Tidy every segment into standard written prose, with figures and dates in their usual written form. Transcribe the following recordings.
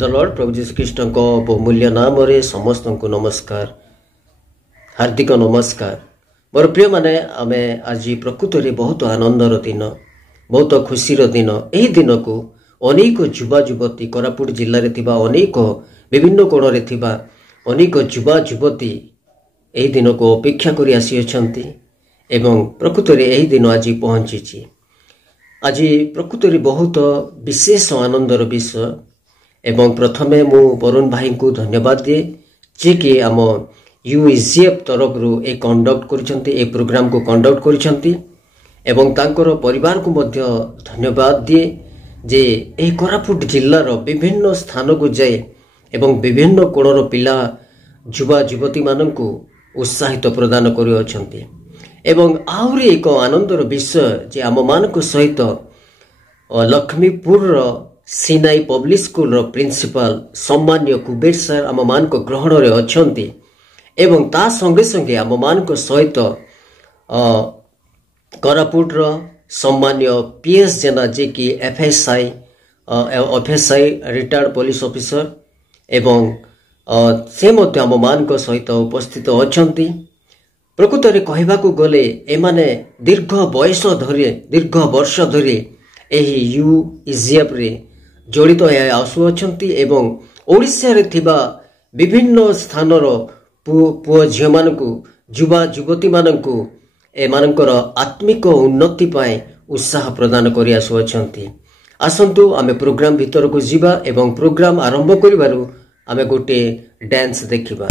The Lord प्रभु जीशु ख्रीष्ट को बहुमूल्य नाम रे समस्त को नमस्कार हार्दिक नमस्कार मोर प्रिय माने आमे आज प्रकृत रे बहुत आनंदर दिन बहुत खुशीर दिन एही दिन को अनेक युवा युवती कोरापुट जिल्ला रे थिबा अनेक विभिन्न कोण रे थिबा अनेक युवा युवती एही दिन को अपेक्षा करि आसी अछंती एवं प्रकृत रे एही दिन आज पहुंची आज प्रकृत रे बहुत विशेष आनंदर विषय एवं प्रथमे मु वरुण भाई को धन्यवाद दिए जे कि आम यूईजीएफ तरफ रु ए कंडक्ट करिसंती ए प्रोग्राम को कंडक्ट करिसंती एवं तांकर परिवार को मध्य धन्यवाद दिए जे ए कोरापुट जिल्लार विभिन्न स्थान को जाए एवं विभिन्न कोणर पिला युवा युवती माननकु उत्साहित प्रदान करि अछंती एवं आउरी एक आनंदर विषय जे आम मानक सहित लक्ष्मीपुर सिनाई पब्लिक स्कूल रो प्रिंसिपल सम्मान्य कुबेर सर आम मानक ग्रहण रे अछंती एवं ता संगे संगे आम मानक सहित कोरापुट रो सम्मान्य पीएस जेना जे कि एफएसआई रिटायर्ड पुलिस ऑफिसर एवं से मध्य आम मानक सहित उपस्थित अछंती प्रकृत रे कहबा को गले एमाने दीर्घ बयस धरि दीर्घ वर्ष धरि एही यूईजीएफ रे जड़ित आसु अछंती एवं ओडिशा रे थिबा विभिन्न स्थानर पुओ झियो मानकु युवा युवती मानकु ए मानकर आत्मिक उन्नति पाए उत्साह प्रदान करि आसु अछंती आसंतु आमे प्रोग्राम भीतर को जीवा एवं प्रोग्राम आरंभ करिबारु आमे गोटे डांस देखिबा।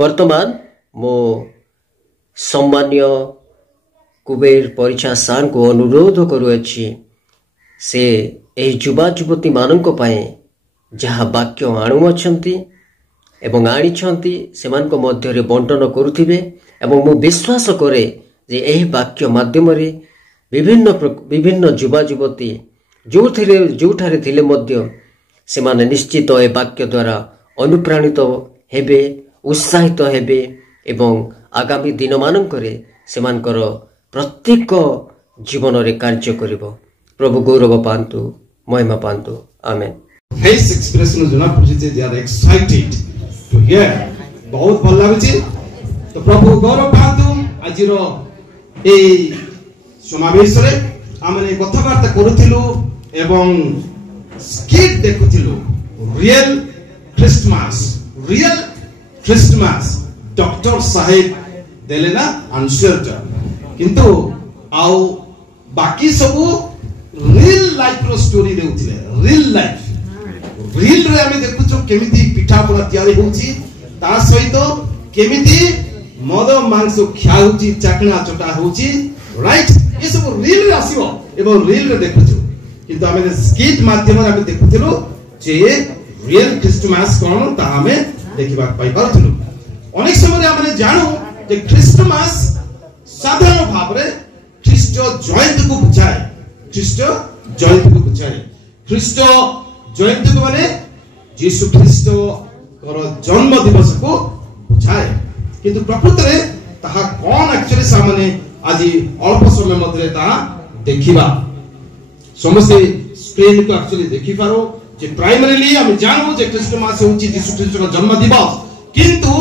वर्तमान मो सम्मान्य कुबेर परिचा सार को अनुरोध करुअछि से एही युवा युवती मानक पाए जहा वाक्य आणुअछंती एवं आनिछंती सेमानक मध्यरे बंटन करुथिबे एवं मु विश्वास करे जे एही वाक्य माध्यम रे विभिन्न युवा युवती जोठारे थिले मध्य सेमाने निश्चित ए वाक्य द्वारा अनुप्राणित हेबे उत्साहित हेबे एवं आगामी दिन मानकरे सेमानकर प्रत्येक जीवन रे कार्य करिवो। प्रभु गौरव पांतु महिमा पांतु आमेन। फेस एक्सप्रेशन जना पछिते they are excited to hear बहुत भल लागुची। तो प्रभु गौरव पांतु आजिरो ए समावेश रे आमने कथाबार्ता करूथिलु एवं स्किट देखुथिलु रियल क्रिसमस डॉक्टर साहेब देलेना आंसर किंतु आउ बाकी सब रियल लाइफ रो स्टोरी देउथिले। रियल रे आमे देखुछो केमिति पिठा पना तयारी होउची ता सहित केमिति मद मांस खिया होउची चाकना चटा होउची राइट। ये सब रियल रे आसीबो एवं रियल रे देखुछो किंतु आमे स्किट माध्यम रे आमे देखुथिलो जे रियल क्रिसमस कोन ता आमे देखिबा पाई पारथिलो। अनेक समय आमे जानो जे क्रिसमस साधारण भाव रे ख्रीष्ट जयंती को बुझाए। ख्रीष्ट जयंती को बुझाए। ख्रीष्ट जयंती को माने यीशु ख्रीष्ट कर जन्म दिवस को बुझाए किंतु प्रकृत रे ताहा कोन एक्चुअली सामने आज अल्प समय मध्य ताहा देखिबा समस्त स्क्रीन को एक्चुअली देखि पारो जे प्राइमरीली हम जानो जे क्रिसमस होची यीशु ख्रीष्ट का जन्म दिवस किंतु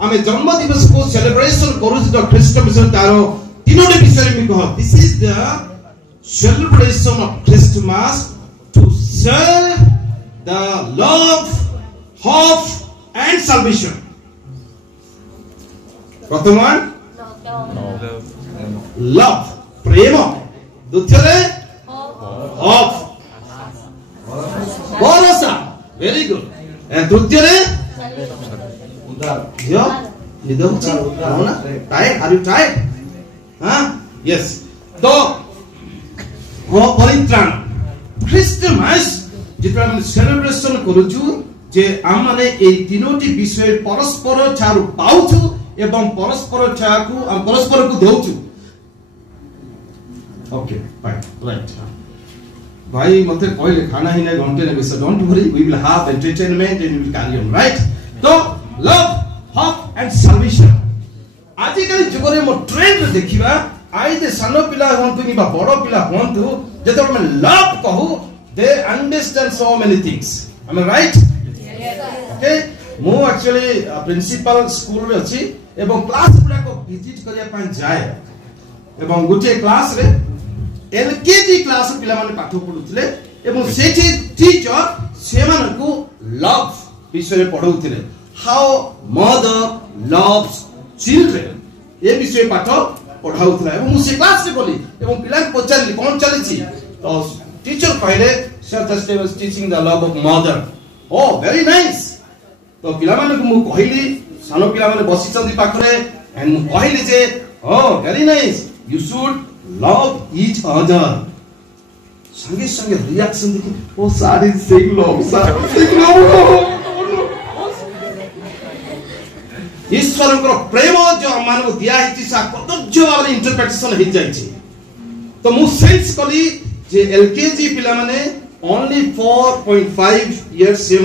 हमें जन्म दिवस को सेलिब्रेशन करू जो ख्रीष्ट मिशन तारो तीनोटी विषय में कह this is the celebration of Christmas to serve the love hope and salvation. प्रथम वन लव प्रेम द्वितीय होप भरोसा वेरी गुड एंड तृतीय यो निदोची ना टाइट आर यू टाइट हां यस तो हो परित्राण क्रिसमस जेटा हम सेलिब्रेशन करूछु जे हम माने ए तीनोटी विषय परस्पर छारु पाउछु एवं परस्पर छाकू हम परस्पर को देउछु। ओके फाइन राइट भाई मते कहले खाना ही नै घंटे नै so don't worry we will have entertainment and we will carry on right. तो लव होप एंड सल्वेशन आजिकल जुगरे मो ट्रेंड देखिबा आई जे सानो पिला होंतु नि बा बड़ो पिला होंतु जेतो हम लव कहू they understand so many things am I right okay मो एक्चुअली प्रिंसिपल स्कूल रे अछि एवं क्लास पुरा को विजिट करिया पा जाय एवं गुटे क्लास रे एलकेजी क्लास पिला माने पाठ पढुथिले एवं सेठी टीचर से माने को लव विषय पढौथिले how mother loves children A विषय पाठ पढाउथला एवं मु से क्लास रे बोली एवं पिला पचारली कोन चलीछि तो टीचर कहले sir just was teaching the love of mother ओ वेरी नाइस। तो पिला माने को मु कहली सानो पिला माने बसी चंदी पाखरे एंड मु कहली जे ओ very nice you should love each other संगे संगे रिएक्शन देखि ओ सारी सेम लव ईश्वर प्रेम जो मानव दिया कदर्य भाव इंटरप्रिटेशन हो जाए। तो मु सेंस कली जे एलकेजी पिला माने ओनली 4.5 इयर्स से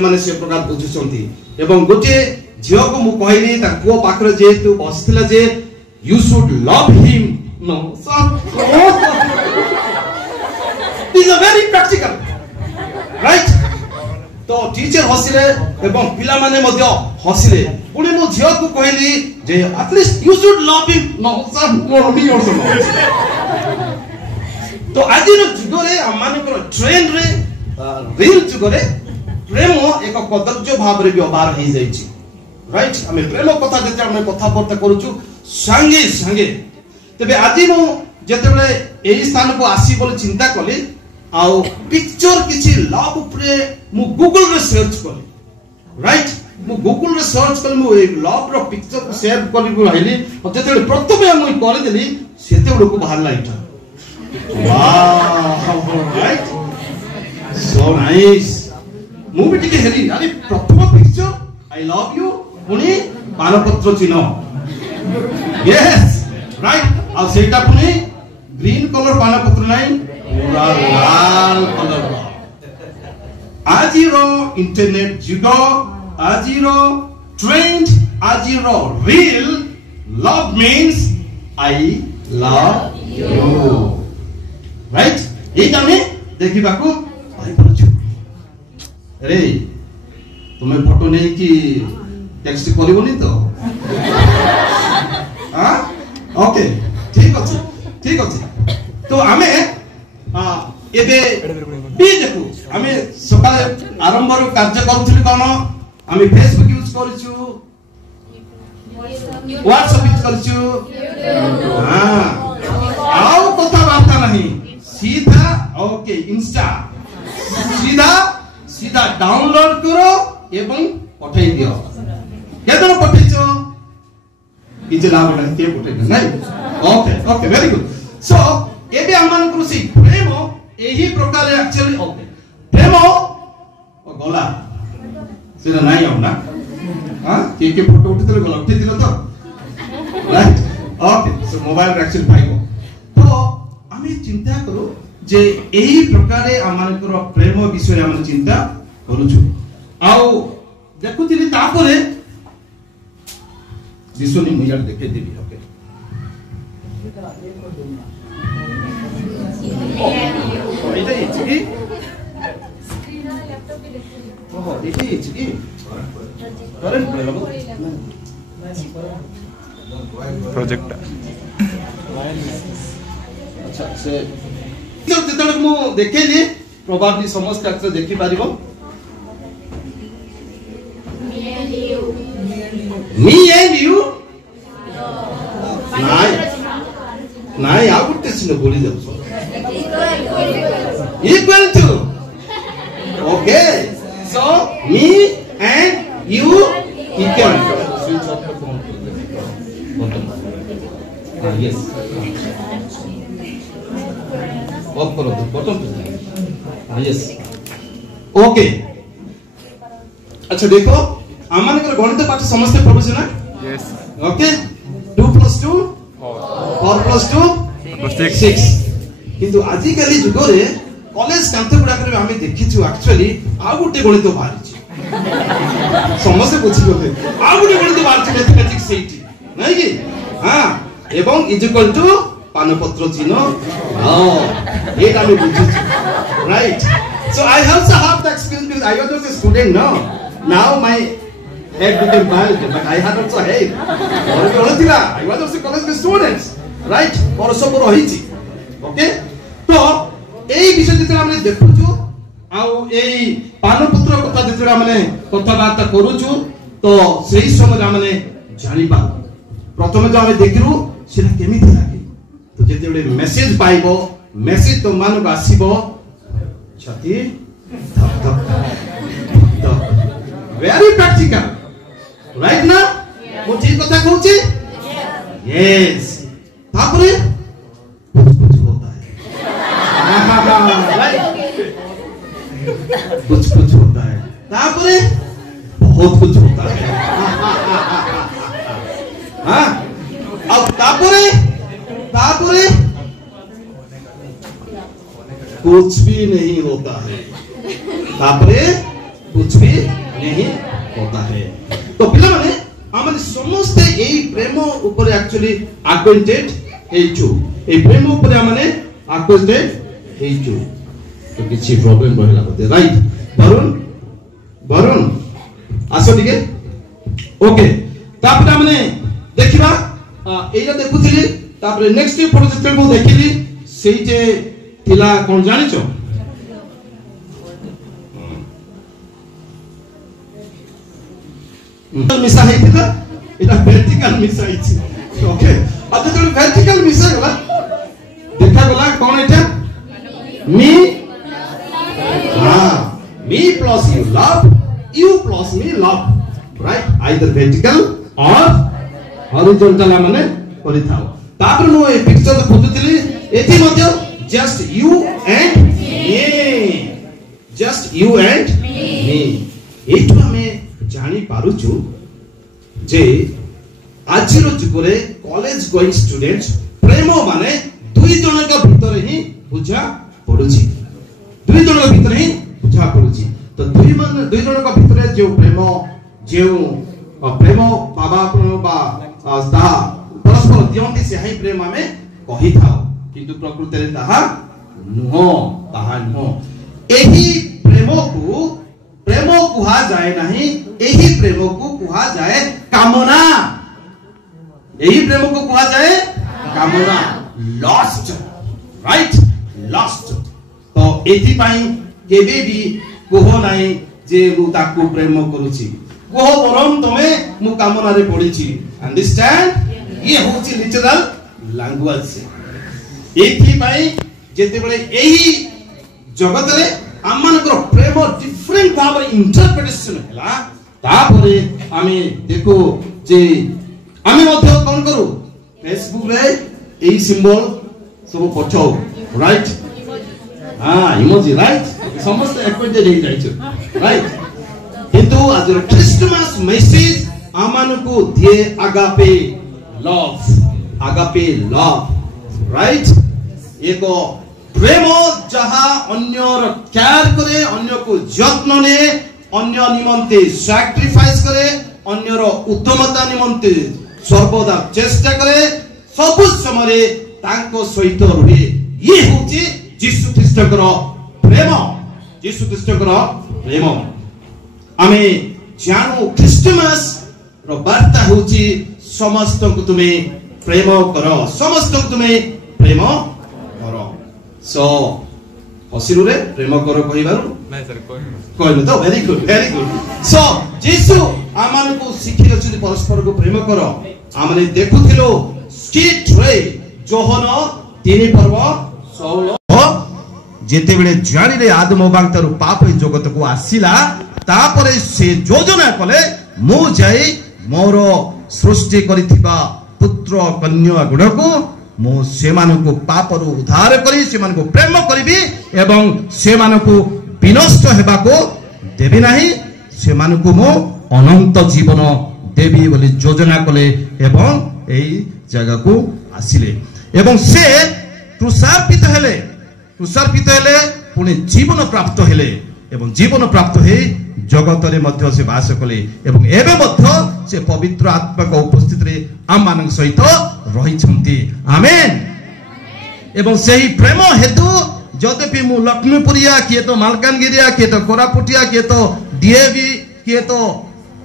माने से प्रकार बुझुचंती एवं गोटे झियो को मु कहली ता को पाखरे जे तू बसथिला जे you should love him no sir is a very practical right. तो टीचर हसिले एवं पिला माने मध्य हसिले पुणी मु झियो को कहली जे at least you should love him no sir no me also. तो आज जुगरे आमानकर ट्रेंड रे रियल जुगरे प्रेम एक कदर्य भाव रे व्यवहार हो जाइछि राइट। हम प्रेम कथा जते हम कथा बर्ता करूछु संगे संगे तबे आज मु जते एही स्थान को आसी बोली चिंता कली आउ पिक्चर किछि लव उपरे मु गूगल रे सर्च कली राइट। मु गूगल रे सर्च कर मु लव रो पिक्चर शेयर करी रहली जते प्रथमे मु कर देली सेते को बाहर लाइटा वाओ राइट सो नाइस मु भी टिके हेली अरे प्रथम पिक्चर आई लव यू पुनी पानपत्र चिन्ह यस राइट आ सेटा पुनी ग्रीन कलर पानपत्र नाही पूरा लाल कलर आजिरो इंटरनेट युग आजिरो ट्रेंड आजिरो reel love means I love you right एटा में देखिबा को भाई पछु अरे तुम्हें फोटो नहीं कि टेक्स्ट करबोनी तो हां ओके ठीक अछि तो आमे एबे बी देखू आमे सकाले आरंभ रो कार्य करूथली कोन आमे फेसबुक यूज करछु व्हाट्सएप यूज करछु हां आउ कथा वार्ता नहीं सीधा ओके इंस्टा सीधा डाउनलोड करो एवं पठाई दियो केतन पठाइछो किछ लाभ नहीं पठाइ नहीं ओके वेरी गुड सो एबे हमन कृषि प्रेम एही प्रकार एक्चुअली ओके प्रेम गला सेरा नाही हम ना हां के फोटो उठितले गला उठितिलो तो right okay so mobile actually पाइबो तो आमी चिंता करू जे एही प्रकारे हमनकर प्रेम विषय हम चिंता करूछु आउ देखुतिली तापरे विश्वनी मुयार देखे देबी ओके এটা এইচডি ওহ এটা এইচডি কারেন্ট লাগবো प्रोजेक्ट अच्छा से तो जेतले मु देखेली प्रोबेबली समस्त एक्टर देखि पारिबो मी एंड यू नाइ आ गुटे सिनो बोली जाउ equal to okay so me and you equal switch off the phone yes off करो तो बटन पे yes okay अच्छा देखो आमान कर गणित पाठ समस्त पढुछ ना यस ओके 2 + 2 4 + 2 6 किंतु आजि काली जुग रे कॉलेज कांथ गुडा करे हमें देखिछु एक्चुअली आ गुटे गणित बाहरिछ समस्त बुझि गले आ गुटे गणित बाहरिछ मैथमेटिक्स सेठी नै कि हां एवं इज इक्वल टू पानपत्र चिन्ह हां एटा हम बुझिछु right so I also have the experience because I was a student now my head became biology but I had also head और थिला I was also college students right और सब रहिछि ओके तो एई विषय जेते हमने देखुछु आ एई पानपत्र कथा जेते हमने कथा बात करूछु तो सेही समय हमने जानि पा प्रथम जो हम देखिरु सेना केमिति लागे तो जेते बडे मेसेज पाइबो मेसेज तो मानु आसीबो छाती धक धक वेरी प्रैक्टिकल राइट ना मो ठीक कथा कहूची यस तापरे कुछ होता है राइट कुछ होता है तापरे बहुत कुछ होता है हां अब तापरे कुछ भी नहीं होता है तापरे कुछ भी नहीं होता है तो पिला माने हमन समस्त एई प्रेम ऊपर एक्चुअली अक्वेंटेड हेचु ए प्रेम ऊपर हमने अक्वेंटेड हेचु तो किछि प्रॉब्लम रहला बते राइट वरुण आसो दिगे ओके तापर हमने देखिबा एइला देखुथिली तापर नेक्स्ट फोटो जेते को देखिली सेई जे थिला कोन जानिचो मिसा हेतिला एटा वर्टिकल मिसा हिची ओके अब तो वर्टिकल मिसा गला देखा गला कोन एटा मी हां me plus you plus me love right either vertical or horizontal माने करिथाओ तापर नो ए पिक्चर खोजुतली एथि मध्ये जस्ट यू एंड मी एठो हमें जानी पारुछु जे आजिरो जुगरे कॉलेज गोइंग स्टूडेंट्स प्रेम माने दुई जनका भितर ही बुझा पडुछि दुई जनका भितर ही बुझा पडुछि तो दुई जनका भितर जो प्रेम बाबा बा ता परस्पर दियंती से ही प्रेम आमे कहि थाओ किंतु प्रकृति रे ताहा नुह एही प्रेम कुहा जाए नहीं एही प्रेम को कुहा जाए कामना यही प्रेम को कुहा जाए कामना लस्ट राइट लस्ट तो एथि पई केबे भी कोहो नाही जे मु ताकू प्रेम करूची कोहो बरम तमे मु कामना रे पड़ीची अंडरस्टैंड ये होची नेचुरल लैंग्वेज से एथि पई जेते बळे एही जगत रे आमानकर प्रेम डिफरेंट भाव इंटरप्रिटेशन हैला तापरे आमे देखो जे आमे मध्ये कोन करू फेसबुक रे एही सिंबल सब पठाओ राइट हां इमोजी राइट समस्त एक्वाइंटेड हे जाइछ राइट किंतु आज क्रिसमस मैसेज आमानको दिए आगापे लव राइट एको प्रेम जहा अन्यर केयर करे अन्य को यत्न ने अन्य निमंते सैक्रिफाइस करे अन्यर उत्तमता निमंते सर्वदा चेष्टा करे सब समय तांको सहित रहे ये होची यीशु ख्रीष्टकर प्रेम आमे जानो क्रिसमस रो वार्ता होची समस्त को तुमे प्रेम करो समस्त को तुमे प्रेम करो सो हसिरु रे प्रेम करो कहिबारु नाही सर कहलो तो वेरी गुड सो यीशु आमान को शिखि अछि परस्पर को प्रेम करो आमने देखुथिलो स्ट्रीट रे जोहन 3 पर्व 16 जेते बेले जानी रे आदम बांगतारु पाप जगत को आसीला तापरे से योजना कले मु जाई मोर सृष्टि करिथिबा पुत्र कन्या गुणको मो सेमानको पापरु उद्धार करी सेमानको प्रेम करिबी एवं सेमानको विनष्ट हेबाको देबी नाही सेमानको मो अनंत जीवन देबी बोली योजना कले एवं एई जगह को आसिले एवं से तुषारपित हेले पुणे जीवन प्राप्त हेले एवं जीवन प्राप्त हे जगत रे मध्य से वास कले एवं एबे मध्य से पवित्र आत्मा को उपस्थित रे आम मानक सहित रही छंती आमेन एवं सेही प्रेम हेतु जदपि मु लक्ष्मीपुरिया किए तो मालकानगिरिया किए तो कोरापुटिया किए तो डीएवी किए तो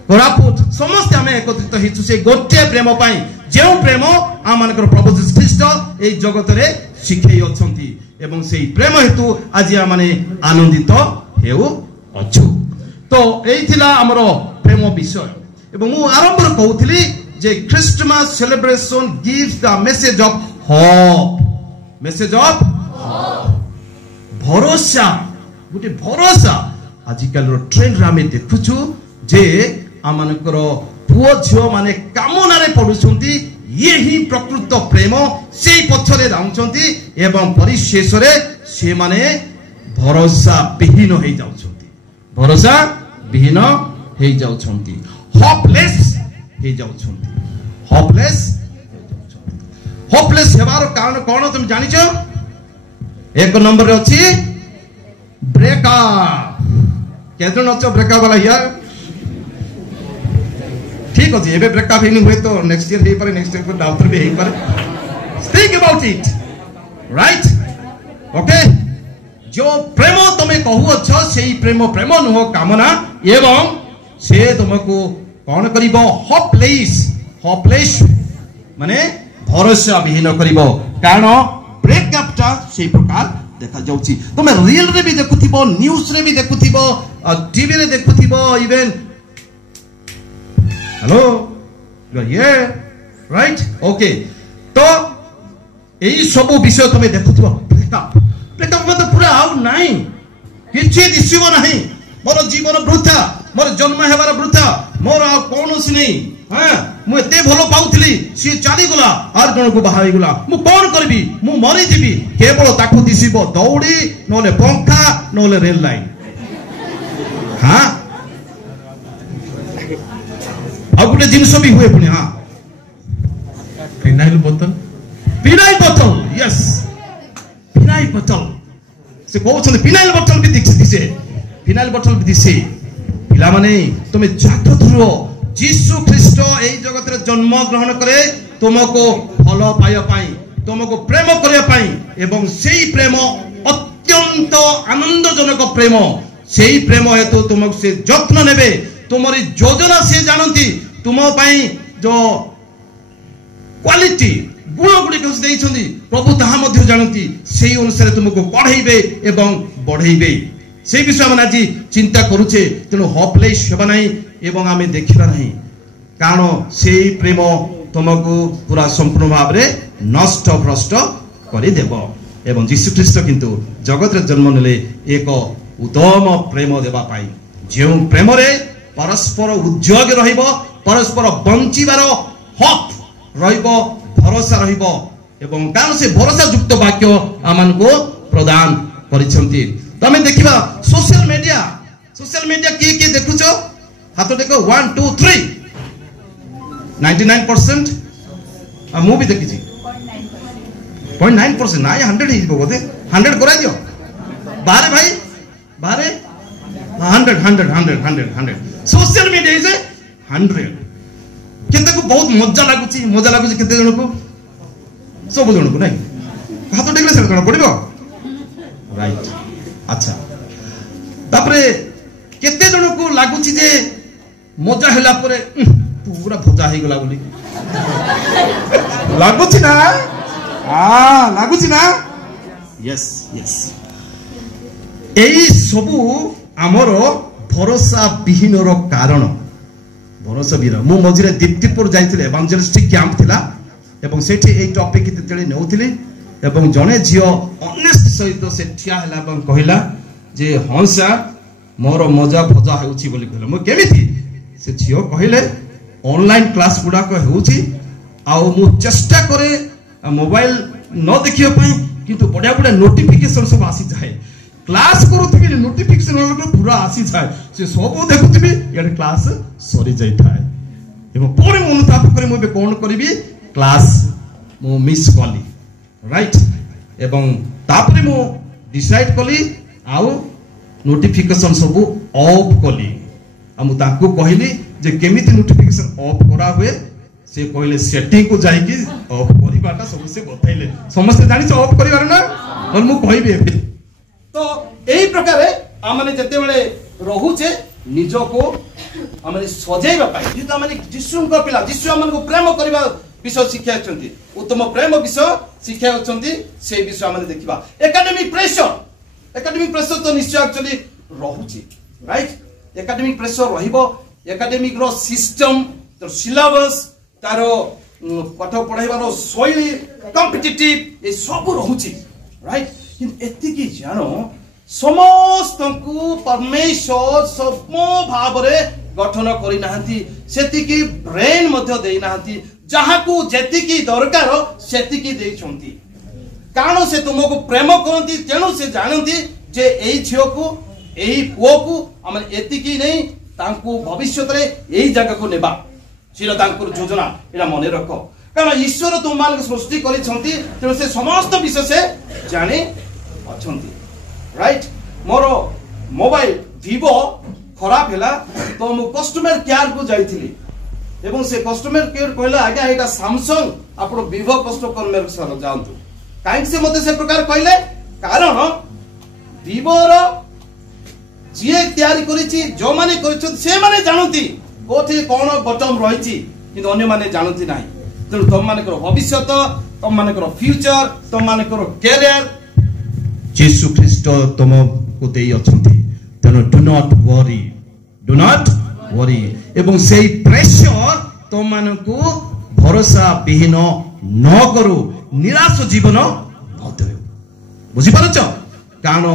कोरापुट समस्त आमे एकत्रित हिचु से गोटे प्रेम पाई जेउ प्रेम आम मानकर प्रभु यीशु ख्रीष्ट ए जगत रे शिखै अछंती एवं सेही प्रेम हेतु आज आमाने आनंदित हेउ अछु तो एई थिला हमरो प्रेम विषय एवं मु आरंभ रे कहउथिली जे Christmas celebration gives the message of भरोसा गुटे भरोसा आजिकल रो ट्रेंड रे हमें देखुछु जे आमानकर पुओ झियो माने कामना रे पडुछंती यही प्रकृत प्रेम सेई पछरे राउछंती एवं परिशेष रे से माने भरोसा विहीन हे जाउछंती भरोसा विहीन हे जाउछंती होपलेस हे जाउछंती होपलेस हेबार कारण कोन तुम जानि छ एक नंबर रे अछि ब्रेकअप केतन अछि ब्रेकअप वाला हियर ठीक अछि एबे ब्रेकअप हेनी होय तो नेक्स्ट ईयर हे पारे नेक्स्ट ईयर को आउटर भी हे पारे think about it right okay जो प्रेम तुमे कहू छ सेही प्रेम नुह कामना एवं से तुमको कौन करिबो होपलेस माने भरोसा विहीन करिबो कारण ब्रेकअप टा से प्रकार देखा जाउची तुमे रियल रे भी देखुथिबो न्यूज़ रे भी देखुथिबो टीवी रे देखुथिबो even hello you are here right okay तो एई सब विषय तुमे देखुथिबो ब्रेकअप मत पूरा आउ नाही किछि दिसिबो नाही मोर जीवन वृथा मोर जन्म हेबार वृथा मोर आ कौनसी नहीं हाँ मु एते भलो पाउथली सी चली गला आर जन को बाहाई गला मु कोन करबी मु मरि जीबी केवल ताकू दिसिबो दौड़ी नले पंखा नले रेल लाइन हाँ आ गुटे जिंस भी हुए पुनी हाँ फिनाइल बोतल यस फिनाइल बोतल से कहउछन फिनाइल बोतल भी दिसे फिनाइल बोतल भी दिसे पिला माने तुमे जातो धरो जीसु ख्रीष्ट एई जगत रे जन्म ग्रहण करे तुमको फल पाया पाई तुमको प्रेम करिया पाई एवं सेई प्रेम अत्यंत आनंदजनक प्रेम सेई प्रेम हेतु तुमको से जत्न नेबे तुमरी योजना से जानती तुम पाई जो क्वालिटी गुण गुड़िक देइछंदी प्रभु ताहा मध्य जानती सेई अनुसार तुमको पढ़ाइबे एवं बढ़ाइबे से विषय हम आज चिंता करूचे तेणु होपलेस हेबा नहीं एवं आमे देखिबा नहीं कारण से प्रेम तुमको पूरा संपूर्ण भाव रे नष्ट भ्रष्ट करि देबो एवं यीशु ख्रीष्ट किंतु जगत रे जन्म नेले एक उत्तम प्रेम देबा पाई जे प्रेम रे परस्पर उद्योग रहिबो परस्पर बंचिबार हक रहिबो भरोसा रहिबो एवं कारण से भरोसा युक्त वाक्य आमान को प्रदान करिसंती तमे देखिबा सोशल मीडिया की देखुछो हाथ देखो 1 2 3 99% मु भी देखिछि 0.9% ना 100 ही बोधे 100 करा दियो बारे भाई बारे 100 सोशल मीडिया इज 100 केते को बहुत मजा लागुछि केते जण को सब जण को नहीं हाथ देखले से जण पड़िबो राइट अच्छा तापरे केते जण को लागुछि जे मजा हैला परे पूरा भजा हे गला बोली लागुछि ना लागुछि ना यस एई सबु हमर भरोसा विहीनर कारण भरोसा विहीन मु मझिरे दीप्तिपुर जाइथिले इवांजेलिस्टिक कैंप थिला एवं सेठी एई टॉपिक तेतले नेउथिले एवं जने झियो ऑनेस्ट सहित से ठिया हला एवं कहिला जे हंसा मोर मजा भजा हेउछि बोली कहला मु केमिति से झियो कहिले ऑनलाइन क्लास गुडा को हेउछि आ मु चेष्टा करे मोबाइल न देखियो पई किंतु बडा बडा नोटिफिकेशन सब आसी जाय क्लास करूथि नोटिफिकेशन पूरा आसी जाए से सब देखुथि यार क्लास सरी जाई थाए एवं पुणी अनुताप करे मु कोन करबी क्लास मु मिस कली राइट एवं तापरे मु डिसाइड कली आउ नोटिफिकेशन सब ऑफ कली आ मु ताकू कहली जे केमिति नोटिफिकेशन ऑफ करा हुए से कहले सेटिंग को जाई कि ऑफ करिबाटा सब से बतैले समस्त जानि छ ऑफ करिवार ना और मु कहबी तो यही प्रकार आमने जते बेले रहुचे निजो को आमने सजेइबा पाई जे आमने यीशु को पिला यीशु आमन को प्रेम करबा विषय शिक्षा अछंती उत्तम प्रेम विषय शिक्षा अछंती से विषय आमने देखिबा एकेडमिक प्रेशर तो निश्चय एक्चुअली रहुची राइट एकेडमिक प्रेशर रहिबो एकेडमिक रो सिस्टम तो सिलेबस तारो पाठ पढाइबारो शैली कॉम्पिटिटिव ए सब रहुची राइट किंतु एति की जानो समस्त को परमेश्वर सब भाव रे गठन करि नाहंती सेति की ब्रेन मध्य देई नाहंती जहा को जेति की दरकार सेति की देई छंती कारण से तुमको प्रेम करंती तेनु से जानंती जे एई झियो को एई पुओ को हम एति की नहीं तांको भविष्य रे एई जगह को नेबा छिलो तांको योजना एला मने रखो कारण ईश्वर तुम मान सृष्टि करि छंती तेनु से समस्त विषय से जाने अछंती राइट मोर मोबाइल Vivo खराब हैला तो मु कस्टमर केयर को जाइथिली एवं से कस्टमर केयर कहला आगे एटा Samsung आपण Vivo कस्टमर केयर सर जानतु काहे से मते से प्रकार कहले कारण Vivo रो जे तयारी करिछि जो माने करिछ से माने जानती कोठी कोन बटन रहिछि किंतु अन्य माने जानती नाही तेणु तुम माने करो भविष्य तुम माने करो फ्यूचर तुम माने करो कैरियर यीशु ख्रीष्ट तुम को देई अछंती तेणु डू नॉट वरी एवं सेई प्रेशर तुम मान को भरोसा विहीन न करू निराश जीवन न देउ बुझी पारछ कारण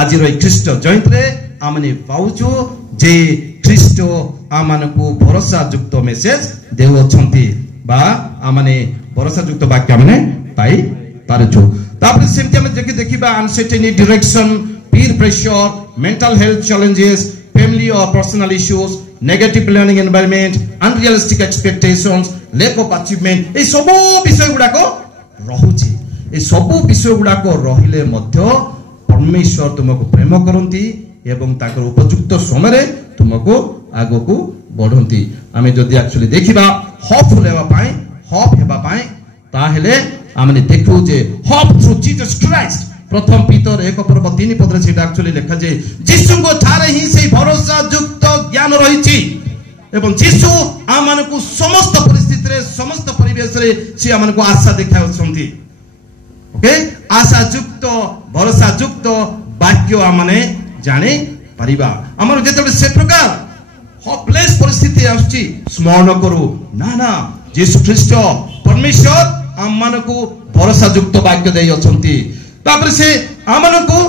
आज रो ख्रीष्ट जयंत रे आमने पाउछु जे ଖ୍ରୀଷ୍ଟ ଆମମାନଙ୍କୁ ଭରସା ଯୁକ୍ତ ମେସେଜ ଦେଉଅଛନ୍ତି ବା ଆମମାନେ ଭରସା ଯୁକ୍ତ ବାକ୍ୟ ଆମେ ପାଇ ପାରୁଛୁ। ତାପରେ ସେମିତି ଆମେ ଦେଖିବା uncertainty direction, peer pressure, mental health challenges, family or personal issues, negative learning environment, unrealistic expectations, lack of achievement, এই ସବୁ ବିଷୟ ଗୁଡାକ ରହୁଛି। এই ସବୁ ବିଷୟ ଗୁଡାକ ରହିଲେ ମଧ୍ୟ परमेश्वर तुमको प्रेम करती एवं ताकर उपयुक्त समय तुमको आगको बढ़ती। आम जदि एक्चुअली देखा होपफुल होप हेबापाई ताहेले आमने देखु J Hope through Jesus Christ प्रथम पीतर 1:3 पदरे सेटा एक्चुअली लिखा जे जीसु को थारे ही से भरोसा युक्त ज्ञान रहिछि एवं जीसु आमानकु समस्त परिस्थिति रे समस्त परिवेश रे से आमानकु आशा देखाउछंती। ओके आशा युक्त भरोसा युक्त वाक्य आमने जाने परिबा। हमर जेते से प्रकार होपलेस परिस्थिति आछि स्मरण करू ना ना यीशु ख्रीष्ट परमेश्वर आमनको भरोसा युक्त वाक्य देई अछंती। तापर से आमनको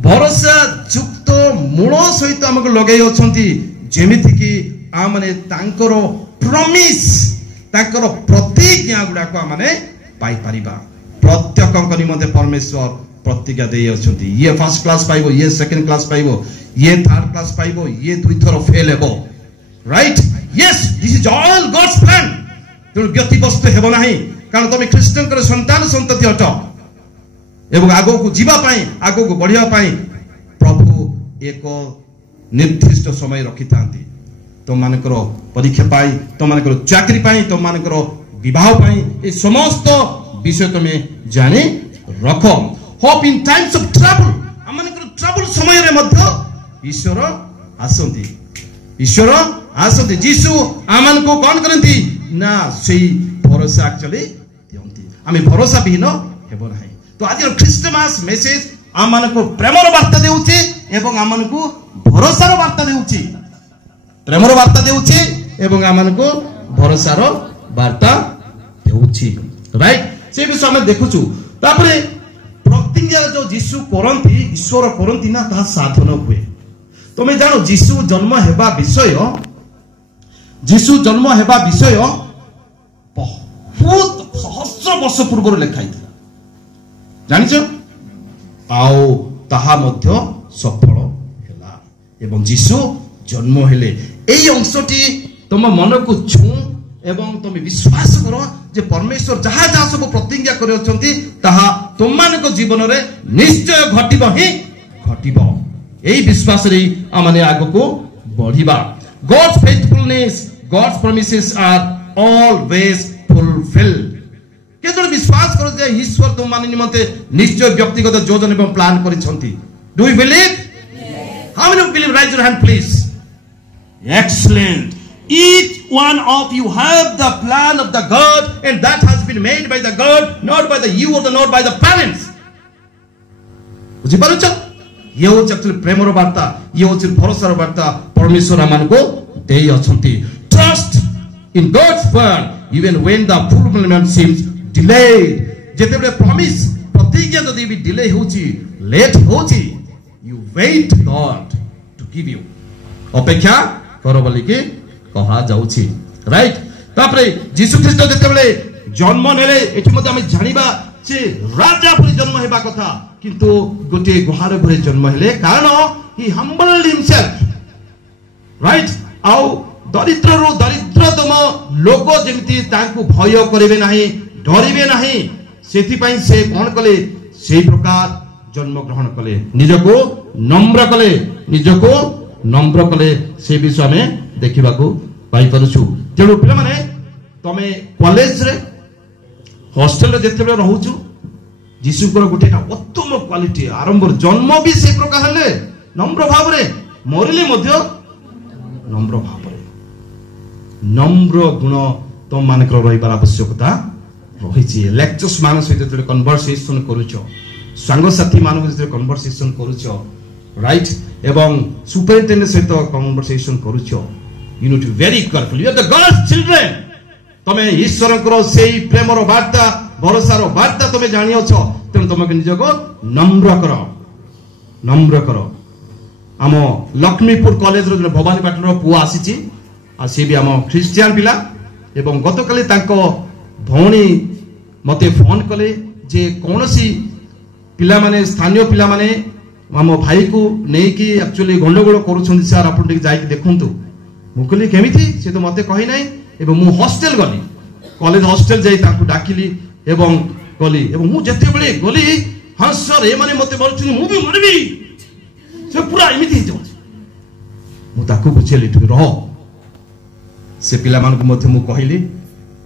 भरोसा युक्त मूल सहित हमको लगेई अछंती जेमिति कि आमने तांकर प्रॉमिस तांकर प्रतिज्ञा गुडा को आमने पाई परिबा। प्रत्येक निमंते परमेश्वर प्रतिज्ञा दे अछंती। ये फर्स्ट क्लास पाइबो, ये सेकंड क्लास पाइबो, ये थर्ड क्लास पाइबो, ये दुई थर फेल हेबो। Right yes this is all God's plan. तो व्यक्तिवस्तु हेबो नाही कारण तुम ख्रीष्टन कर संतान संतति अट एवं आगो को जीवा पाई आगो को बढ़िया पाई प्रभु एक निर्दिष्ट समय रखि थांती। तुम मानकर परीक्षा पाई तुम मानकर चाकरी पाई तुम मानकर विवाह पाई ए समस्त विषय तुम्हें जाने रख। Hope in times of trouble Amonkar trouble समय रे मध्य ईश्वर आसंती। ईश्वर आसंती जीसु आमन को कौन करंती ना सेही भरोसा एक्चुअली दियंती। आमे भरोसा बिहीन हेबो नाही। तो आज क्रिसमस मेसेज आमन को प्रेमर वार्ता देउची एवं आमन को भरोसार वार्ता देउची। प्रेमर वार्ता देउची एवं आमन को भरोसार वार्ता देउची। राइट से विषय हम देखुछु। तापरे प्रतिज्ञा जो जीसु करंती ईश्वर करंती ना ता साधन हुए। तमे जानो जीसु जन्म हेबा विषय बहुत सहस्र वर्ष पूर्व लिखाई था जानिछ आओ ताहा मध्य सफल हेला एवं जीसु जन्म हेले। एई अंशटी तुम मन को छू एवं तुम विश्वास करो जे परमेश्वर जहा जहा सब प्रतिज्ञा करछंती ताहा तुमମାନଙ୍କ जीवन रे निश्चय घटिबो ही घटिबो। एई विश्वास रे आमाने आगो को बढ़िबा। God's faithfulness, God's promises are always fulfilled। केतों विश्वास करो जे ईश्वर तुमମାନେ निमंते निश्चय व्यक्तिगत योजना एवं plan करिसंती। Do you believe? How many believe? Raise your hand please. Excellent. Each one of you have the plan of the God and that has been made by the God, not by the you or not by the parents. बुझी पारुछ? ये हो actually Premiere वार्ता, ये हो भरोसार वार्ता परमेश्वर आमनको देई अछंती। Trust in God's word even when the fulfillment seems delayed। जेतेबे प्रॉमिस प्रतिज्ञा जदि भी डिले होची लेट होची you wait God to give you। अपेक्षा करो बोली कि कहा जाउछि। राइट तापरे जीसु ख्रीष्ट जेतेबे जन्म नेले एठी मध्ये हम जानिबा जे राजा परि जन्म हेबा कथा किंतु गोटे गुहार घरे जन्म हेले कारण ही हम्बल्ड हिमसेल्फ। राइट आउ दरिद्ररो दरिद्रतम लोक जेमिति तांकु भय करिवे नाही डरिवे नाही सेथि पई से कोन कले सेही प्रकार जन्म ग्रहण कले निजको नम्र कले से विषय में देखा पाई पारुछु। तेणु पिला माने तमे कॉलेज रे हॉस्टल रे जेते बेले रहउछु जीसुकर गोटे उत्तम क्वालिटी आरंभ जन्म भी से प्रकार हेले नम्र भाव रे मरिले मध्य नम्र भाव रे नम्र गुण तुम मानकर रहिबार आवश्यकता रहिछि। लेक्चर्स मान सहित जेते कन्वर्सेशन करूछो संग साथी मान जेते कन्वर्सेशन करूछो राइट एवं सुपरिटेंडेंट सहित conversation करूछो you need to be very careful। you are the God's children। तमे ईश्वर करो सेही प्रेमर वार्ता भरोसार वार्ता तमे जानियो छ तेणु तमके निजको नम्र करो आम लक्ष्मीपुर कॉलेज रो भवानीपाटन रो पुआ आसी आ सी भी आम ख्रिस्टियन पिला एवं गतकाली तांको भौणी मते फोन कले जे कोनोसी पिला माने स्थानीय पिला माने आम भाई को नहीं कि एक्चुअली गंडगोल करूछन सर आपण टिक जाई देखंतु मु कहली केमिति से तो मते कहि नै एवं मु हॉस्टल गली कॉलेज हॉस्टल जाई तांको डाकिली एवं गली एवं मु जते बेले गली हां सर ए माने मते बोलछन मु भी मरबी से पूरा एमिति हो मु ताको बुझेली तू रह से पिला मान को मते मु कहली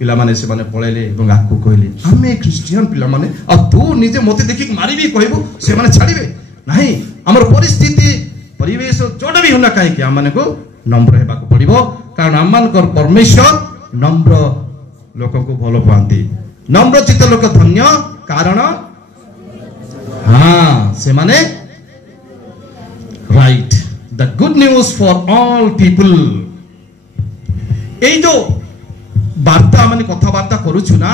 पिला माने से माने पळेले एवं आकु कहली आमे क्रिश्चियन पिला माने आ तू निजे मते देखि मारिबी कहबो से माने छाड़ीबे नहीं हमर परिस्थिति परिवेश जोड़ भी होना कहीं आम को नम्र हेबा को पड़िबो कारण आम मानकर परमेश्वर नम्र लोक को भल पाती नम्र चित्त लोक धन्य कारण हाँ से माने right the good news for all people जो वार्ता माने कथबार्ता करूछु ना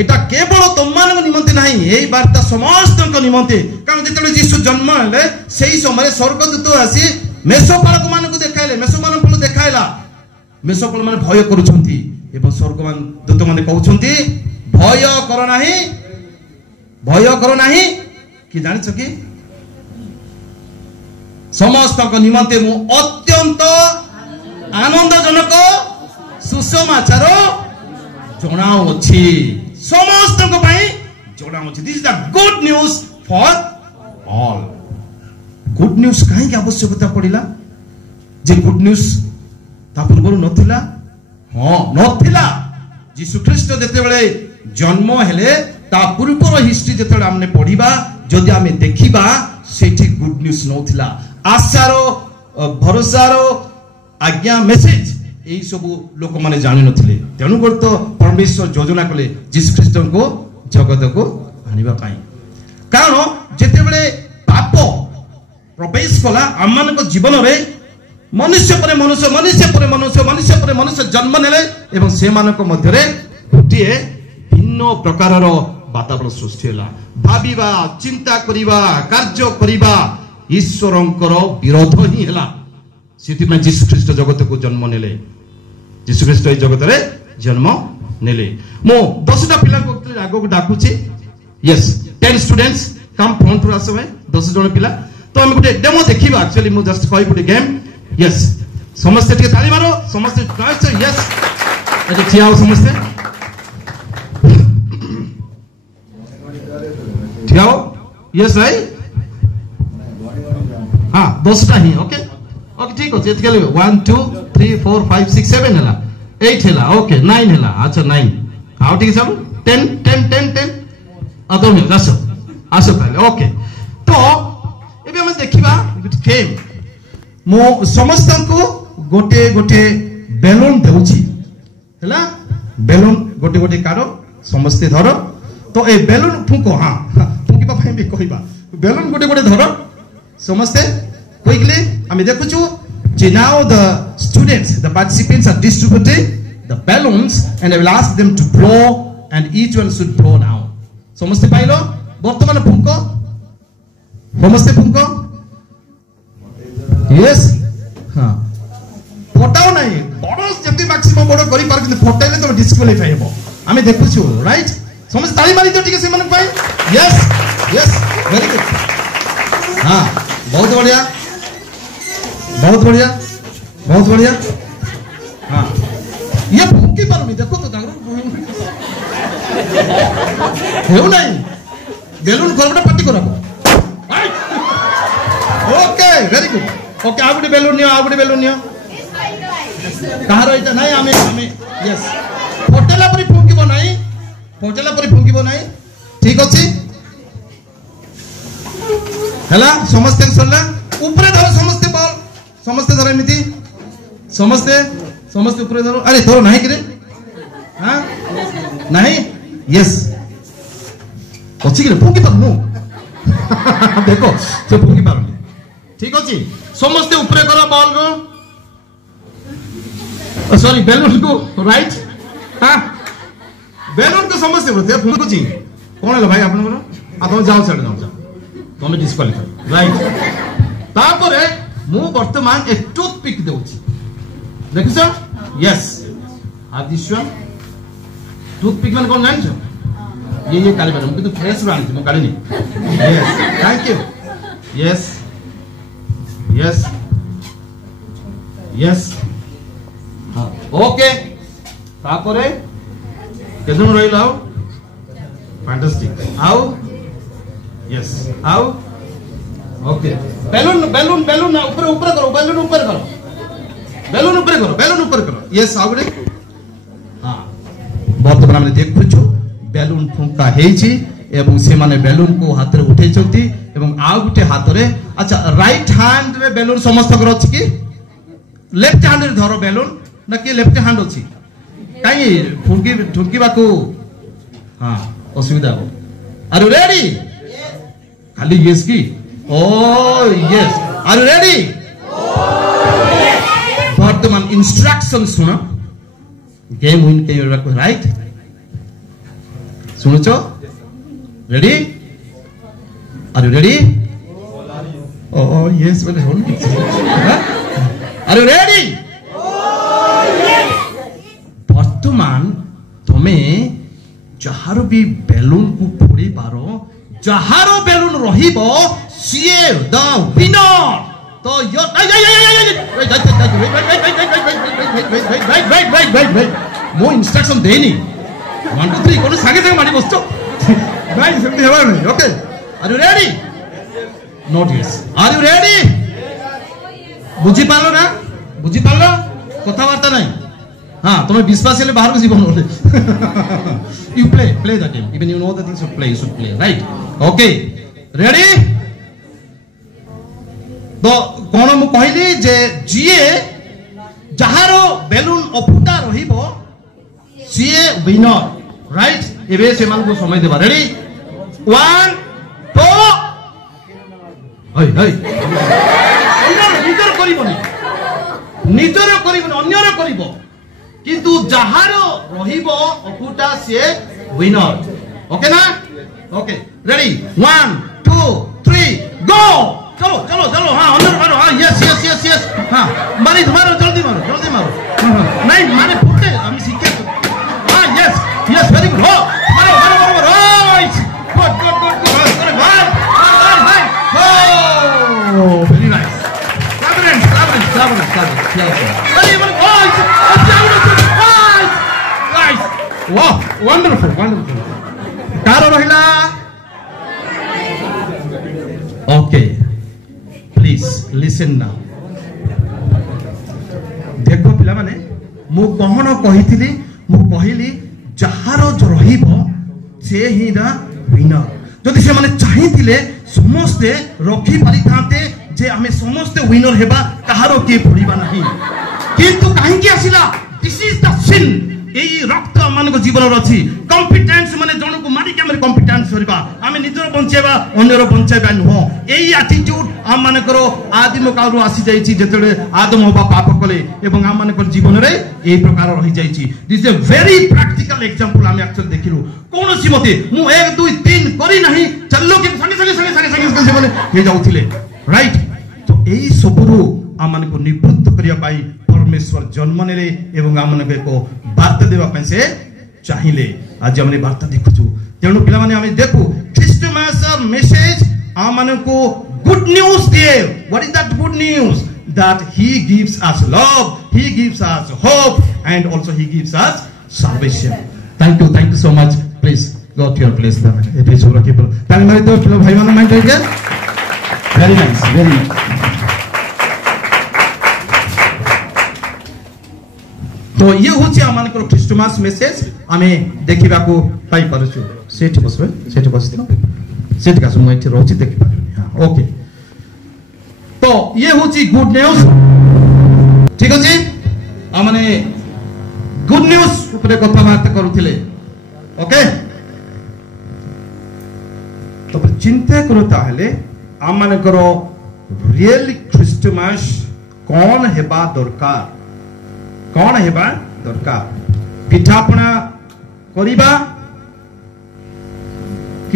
एटा केवल तुम मान निमंते नहीं यही वार्ता समस्त निमंते कारण जिते यीशु जन्म हेले सेही समय स्वर्गदूत आसी मेषपालक मान को देखाइले मेषपालक फल देखाइला मेषपाल मान भय करूछंती एवं स्वर्गमान दूत माने कहउछंती भय करो नाही कि जानिछ कि समस्त निमंते मु अत्यंत आनंदजनक सुसमाचार जणाउ अछि समस्त को भाई जणाउ अछि this is the good news for all good news काहे की आवश्यकता पड़िला जे गुड न्यूज ता पूर्व नथिला हां नथिला यीशु ख्रीष्ट जते बेले जन्म हेले ता पूर्वर हिस्ट्री जते हमने पढिबा जदि आमे देखिबा सेठी गुड न्यूज नथिला आशारो भरोसारो आज्ञा मेसेज यही सब लोक माने जानि नथिले तेनु कर तो परमेश्वर योजना कले यीशु ख्रीष्ट को जगत को आनिबा पाई कारण जेते बेले पाप प्रवेश कला आमान को जीवन रे मनुष्य पर मनुष्य मनुष्य पर मनुष्य मनुष्य पर मनुष्य जन्म नेले एवं से मानक मध्य रे गोटिए भिन्न प्रकार रो वातावरण सृष्टि होला भाबिबा चिंता करिबा कार्य करिबा ईश्वरंकर विरोध ही होला सेति में यीशु ख्रीष्ट जगत को जन्म नेले यीशु ख्रीष्ट जगत रे जन्म नेले मो 10टा पिला को आगो को डाकुची yes 10 students come front to आसवे 10 जण पिला तो हम गुटे डेमो देखिबा एक्चुअली मु जस्ट कहि गुटे गेम यस समस्त टिके ताली मारो समस्त ट्रास्ट यस एते ठियाओ समस्त ठियाओ यस भाई हां 10टा ही ओके ओके ठीक अछि एत गेले 1 2 3 4 5 6 7 हला 8 हला ओके 9 हला अच्छा 9 हाउ ठीक सब 10 10 10 10 अदो में आसो आसो पहले ओके तो एबे हम देखिबा गेम मो समस्त को गोटे गोटे बेलून देउची हला बेलून गोटे गोटे कारो समस्त धरो तो ए बेलून फुको हां फुकीबा भाई भी कहिबा बेलून गोटे गोटे धरो समस्त quickly I mean देखुछु जे now the students the participants are distributing the balloons and I will ask them to blow and each one should blow now समस्त पाइलो वर्तमान फुको समस्त फुको yes हां फटाओ नहीं बड़ जति मैक्सिमम बड़ करि पार किंतु फटाइले तो डिस्क्वालिफाई हेबो आमे देखुछु राइट समस्त ताली मारि तो ठीक से मन पाई yes yes very good हां बहुत बढ़िया बहुत बढ़िया बहुत बढ़िया हाँ ये फूंकी पार देखो तो हेउ नहीं बेलून करबटा पार्टी करबो ओके वेरी गुड ओके आगुडी बेलून नियो कहार एटा नहीं आमे आमे यस फोटेला परी फूंकीबो नहीं ठीक अछि हला समस्त सरला ऊपर धर समस्त बॉल समस्त धर एमिति समस्त ऊपर धरो अरे धरो नहीं कि रे हां नहीं यस अछि कि फुंकी पारनु देखो से फुंकी पारनु ठीक अछि समस्त ऊपर करो बॉल को सॉरी बेलून को राइट हां बेलून को समस्त ऊपर फुंकुची कोन है भाई आपन को आ तुम जाओ छड़ जाओ तुम डिस्क्वालिफाई राइट तापरे मु वर्तमान ए टूथपिक देउछि देखिस yes are this one toothpick मन कोन जानि छ ये काली बार मुझे तो फ्रेश रानी थी मुझे काली नहीं yes thank you yes yes yes हाँ ओके तापरे केदन रही लाओ फैंटास्टिक आओ यस आओ ओके बैलून बैलून बैलून ना ऊपर ऊपर करो बैलून ऊपर करो बैलून ऊपर करो बैलून ऊपर करो यस आओ रे हाँ बहुत बड़ा मैंने देख पुछो बैलून फुंका हेची एवं से माने बैलून को हाथ रे उठे चौथी एवं आउ गुटे हाथ रे अच्छा राइट हैंड रे बैलून समस्त कर अछि की लेफ्ट हैंड रे धरो बैलून ना कि लेफ्ट हैंड अछि काई फुंकी ठुकी बाकू हां असुविधा हो आर यू रेडी खाली यस की oh yes are you ready वर्तमान इंस्ट्रक्शन सुनो गेम विन के राइट सुनो ready are you ready oh yes बोले होल आर यू रेडी वर्तमान तुम्हें जहारो भी बैलून को फोड़ी पारो जहारो बैलून रहिबो सीए द विनर तो यो वेट मो इंस्ट्रक्शन देनी 1 2 3 कोन सागे सागे मारी बसतो भाई सेमती हेबा नै okay are you ready not yes are you ready बुझी पालो ना बुझी पालो कथा वार्ता नहीं हां तुम्हें विश्वास हेले बाहर को जीवन होले you play the game even you know the things you should play right okay ready तो कोन मु कहली जे जीए जहारो बैलून अफुटा रहिबो सीए विनर राइट एबे से मान को समय देबा रेडी 1 2 हई हई निजर करिबो अन्यर करिबो किंतु जहारो रहिबो अफुटा से विनर ओके ना ओके रेडी 1 2 3 गो चलो चलो चलो हां अंदर मारो हां यस यस यस यस हां मारी मारो जल्दी मारो नहीं माने फुटे हम सीखे हां यस यस वेरी गुड हो मारो मारो मारो right good good good good अरे वाह हाय हो वेरी नाइस क्लैप अरे मारो नाइस वाह वंडरफुल कारो रहिला ओके प्लीज लिसन नाउ देखो पिला माने मु कहन कहिथिली मु कहिली जहारो जो रहिबो से ही ना विनर जदि से माने चाहिथिले समस्ते रखी पारि थाते जे हमें समस्ते विनर हेबा कहारो के पड़िबा नहीं किंतु काहे की आसिला दिस इज द सिन एई रक्त मान को जीवन रछि कॉम्पिटेंस माने जण को मारी के हमर कॉम्पिटेंस करबा हमें निजर बंचेबा अन्यर बंचेबा नो एई एटीट्यूड हम मान करो आदिम कालु आसी जाईची जेतले आदम होबा पाप कले एवं हम मान कर जीवन रे एई प्रकार रहि जाईची this is a very practical example हम एक्चुअली देखिलु कोनोसी मते मु 1 2 3 करी नाही चल्लो के संगे बोले हे जाउथिले राइट तो एई सबरु हम मान को निवृत्त करिया पाई परमेश्वर जन्म नेले एवं हम मान को वार्ता देवा पे से चाहिए आज हमने वार्ता देखु तेणु पिला माने हमें देखु क्रिस्टमास मेसेज हम मान को गुड न्यूज दिए what is that good news that he gives us love he gives us hope and also he gives us salvation thank you so much please go to your place it is for people ताली मारी दो पिला भाई माने mind रहिए very nice तो ये होची आमानकर क्रिस्टमास मेसेज आमे देखिबा को पाई परछु सेठ बसबे सेठ बसतो सेठ का समय एठी रोची देखिबा हां ओके तो ये होची गुड न्यूज ठीक अछि आ माने गुड न्यूज ऊपर कथा बात करूथिले ओके तो चिंता करो ताहले आमानकर रियल क्रिस्टमास कोन हेबा दरकार कौन हेबा दरकार पिठापना करिबा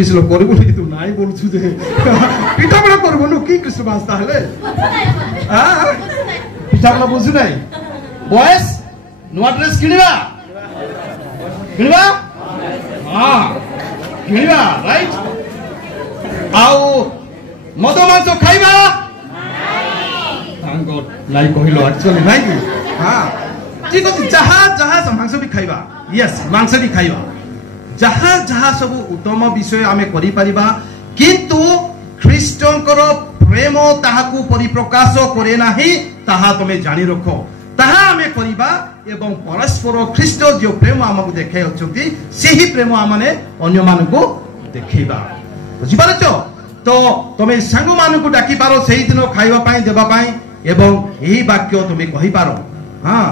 किस लोग करबो कि तू नाही बोलछु जे पिठा बड़ा करबो नु की क्रिसमस ताहले हां पिठा बड़ा बुझु नाही बॉयज नुआ ड्रेस किनिबा हां किनिबा राइट आउ मदो मांस खाइबा थैंक गॉड लाई कहिलो एक्चुअली नाही हां ठीक अछि जहां मांस भी खाइबा यस मांस भी खाइबा जहां सब उत्तम विषय आमे करि परिबा किंतु ख्रीष्टंकर प्रेम ताहाकू परिप्रकाश करे नाही ताहा तमे जानि रखो ताहा आमे करिबा एवं परस्पर ख्रीष्ट जो प्रेम हमकु देखाइ अछंती सेही प्रेम आमने अन्य मानकु देखैबा बुझि पारछो तो तमे संग मानकु डाकी पारो सेही दिन खाइबा पाई देबा पाई एवं एही वाक्य तमे कहि पारो हां